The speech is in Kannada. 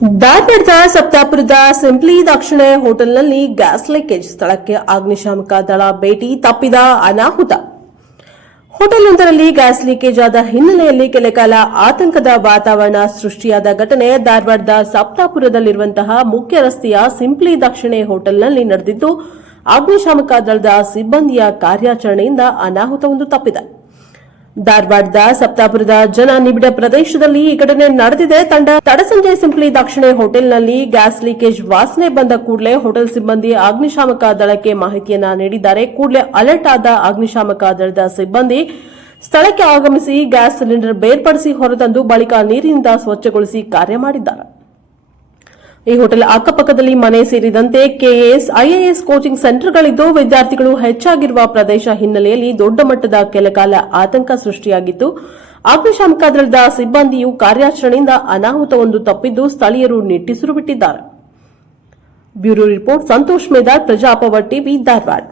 ಧಾರವಾಡದ ಸಪ್ತಾಪುರದ ಸಿಂಪ್ಲಿ ದಕ್ಷಿಣ ಹೋಟೆಲ್ನಲ್ಲಿ ಗ್ಯಾಸ್ ಲೀಕೇಜ್ ಸ್ಥಳಕ್ಕೆ ಅಗ್ನಿಶಾಮಕ ದಳ ಭೇಟಿ ತಪ್ಪಿದ ಅನಾಹುತ. ಹೋಟೆಲ್ವೊಂದರಲ್ಲಿ ಗ್ಯಾಸ್ ಲೀಕೇಜ್ ಆದ ಹಿನ್ನೆಲೆಯಲ್ಲಿ ಕೆಲಕಾಲ ಆತಂಕದ ವಾತಾವರಣ ಸೃಷ್ಟಿಯಾದ ಘಟನೆ ಧಾರವಾಡದ ಸಪ್ತಾಪುರದಲ್ಲಿರುವಂತಹ ಮುಖ್ಯ ರಸ್ತೆಯ ಸಿಂಪ್ಲಿ ದಕ್ಷಿಣ ಹೋಟೆಲ್ನಲ್ಲಿ ನಡೆದಿದ್ದು, ಅಗ್ನಿಶಾಮಕ ದಳದ ಸಿಬ್ಬಂದಿಯ ಕಾರ್ಯಾಚರಣೆಯಿಂದ ಅನಾಹುತವೊಂದು ತಪ್ಪಿದೆ. ಧಾರವಾಡದ ಸಪ್ತಾಪುರದ ಜನ ನಿಬಿಡ ಪ್ರದೇಶದಲ್ಲಿ ಈ ಘಟನೆ ನಡೆದಿದೆ. ತಂಡ ತಡಸಂಜೆ ಸಿಂಪ್ಲಿ ದಕ್ಷಿಣೆ ಹೋಟೆಲ್ನಲ್ಲಿ ಗ್ಯಾಸ್ ಲೀಕೇಜ್ ವಾಸನೆ ಬಂದ ಕೂಡಲೇ ಹೋಟೆಲ್ ಸಿಬ್ಬಂದಿ ಅಗ್ನಿಶಾಮಕ ದಳಕ್ಕೆ ಮಾಹಿತಿಯನ್ನ ನೀಡಿದ್ದಾರೆ. ಕೂಡಲೇ ಅಲರ್ಟ್ ಆದ ಅಗ್ನಿಶಾಮಕ ದಳದ ಸಿಬ್ಬಂದಿ ಸ್ಥಳಕ್ಕೆ ಆಗಮಿಸಿ ಗ್ಯಾಸ್ ಸಿಲಿಂಡರ್ ಬೇರ್ಪಡಿಸಿ ಹೊರತಂದು ಬಳಿಕ ನೀರಿನಿಂದ ಸ್ವಚ್ಛಗೊಳಿಸಿ ಕಾರ್ಯ ಮಾಡಿದ್ದಾರೆ. ಈ ಹೋಟೆಲ್ ಅಕ್ಕಪಕ್ಕದಲ್ಲಿ ಮನೆ ಸೇರಿದಂತೆ ಕೆಎಎಸ್, ಐಎಎಸ್ ಕೋಚಿಂಗ್ ಸೆಂಟರ್ಗಳಿದ್ದು ವಿದ್ಯಾರ್ಥಿಗಳು ಹೆಚ್ಚಾಗಿರುವ ಪ್ರದೇಶ ಹಿನ್ನೆಲೆಯಲ್ಲಿ ದೊಡ್ಡ ಮಟ್ಟದ ಕೆಲಕಾಲ ಆತಂಕ ಸೃಷ್ಟಿಯಾಗಿತ್ತು. ಅಗ್ನಿಶಾಮಕ ದಳದ ಸಿಬ್ಬಂದಿಯು ಕಾರ್ಯಾಚರಣೆಯಿಂದ ಅನಾಹುತವೊಂದು ತಪ್ಪಿದ್ದು ಸ್ಥಳೀಯರು ನಿಟ್ಟುಸಿರು ಬಿಟ್ಟಿದ್ದಾರೆ ಬ್ಯೂರೋ ರಿಪೋರ್ಟ್, ಸಂತೋಷ್ ಮೇದಾರ್, ಪ್ರಜಾಪವ ಟಿವಿ, ಧಾರವಾಡ.